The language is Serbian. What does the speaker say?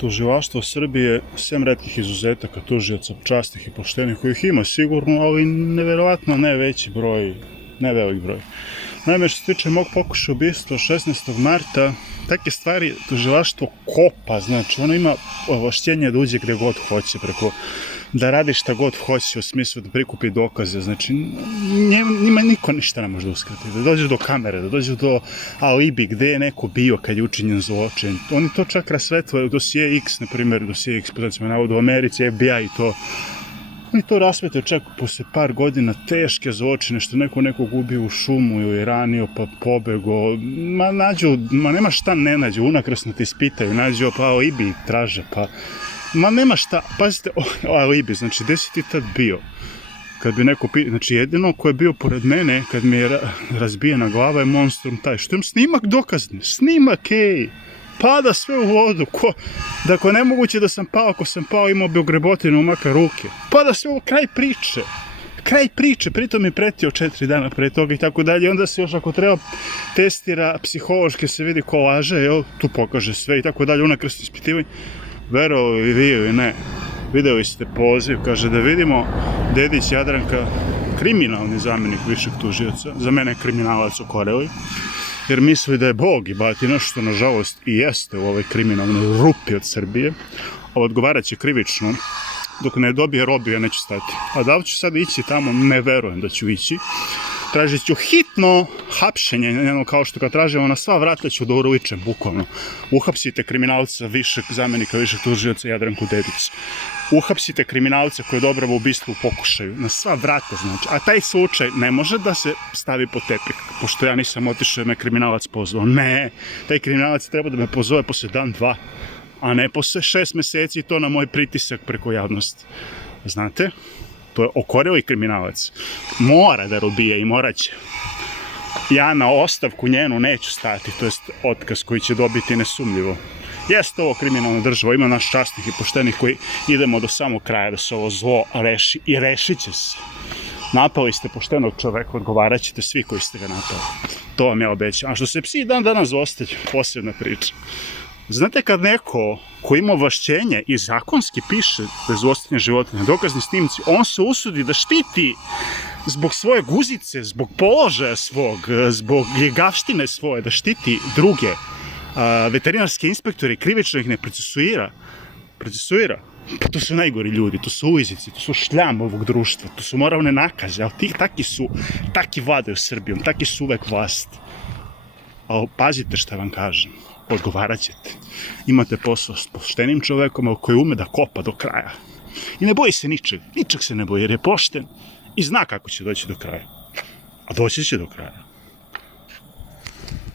Tužilaštvo Srbije, sem retkih izuzetaka tužioca, častih i poštenih, kojih ima sigurno, ali neverovatno ne veći broj, ne velik broj. Naime, što se tiče mog pokušaja ubistva 16. marta, takve stvari tužilaštvo kopa, znači ono ima ovlašćenje da uđe gde god hoće, preko da radi šta god hoće u smislu da prikupi dokaze, znači njima niko ništa ne može da uskrati, da dođe do kamere, da dođe do alibi gde je neko bio kad je učinjen zločin. Oni to čak rasvetlaju, dosije X, na primjer, dosije X, podacima navodu u Americi, FBI i to. Oni to rasvetaju čak posle par godina teške zločine, što nekog ubio u šumu ili ranio pa pobego, nema šta ne nađu, unakrsno te ispitaju, nađu pa alibi traže, pa nema šta, pazite, alibi, znači gde si ti tad bio? Kad bi neko pitao, znači jedino ko je bio pored mene kad mi je razbijena glava je monstrum taj, što im snimak dokazni, snimak, ej! Pada sve u vodu, dakle nemoguće da sam pao, ako sam pao imao bi ogrebotinu makar ruke, pada sve u kraj priče, pritom mi pretio 4 dana pre toga i tako dalje, onda se još ako treba testira psihološki, se vidi ko laže, jel, tu pokaže sve i tako dalje, unakrsno ispitivanje, verovali vi ili ne, videli ste poziv, kaže da vidimo Dedić Jadranka, kriminalni zamjenik višeg tužioca, za mene je kriminalac okoreli, jer misli da je Bog i batina, što nažalost i jeste u ovoj kriminalnoj rupi od Srbije, a odgovarat će krivično, dok ne dobije robiju, ja neću stati. A da li ću sad ići tamo, ne verujem da ću ići. Tražit ću hitno hapšenje, kao što kad tražimo na sva vrata ću da uruličem, bukvalno. Uhapsite kriminalca zamjenika višeg tužioca Jadranku Dedić. Uhapsite kriminalca koji je odobrava ubistvo u pokušaju, na sva vrata znači, a taj slučaj ne može da se stavi pod tepih, pošto ja nisam otišao i me kriminalac pozvao, ne, taj kriminalac treba da me pozove posle dan, dva, a ne posle 6 meseci i to na moj pritisak preko javnosti, znate, to je okoreli kriminalac, mora da robije i morat će. Ja na ostavku njenu neću stati, to jest otkaz koji će dobiti nesumljivo. Jeste ovo kriminalna država, ima naš častnih i poštenih koji idemo do samog kraja da se ovo zlo reši i rešit će se. Napali ste poštenog čoveka, odgovarat ćete svi koji ste ga napali. To vam ja obećam. A što se psi dan danas zostaju, posebna priča. Znate kad neko ko ima ovlašćenje i zakonski piše da je zlostavljanje životinja, dokazni snimci, on se usudi da štiti zbog svoje guzice, zbog položaja svog, zbog ljegavštine svoje, da štiti druge. Veterinarski inspektori krivično ih ne procesuira. Pa to su najgori ljudi, to su ulizici, to su šljam ovog društva, to su moralne nakaze, ali taki vladaju Srbijom, taki su uvek vlast. Ali pazite šta vam kažem, odgovarat ćete. Imate posao s poštenim čovekom koji ume da kopa do kraja. I ne boji se ničeg se ne boji jer je pošten i zna kako će doći do kraja. A doći će do kraja.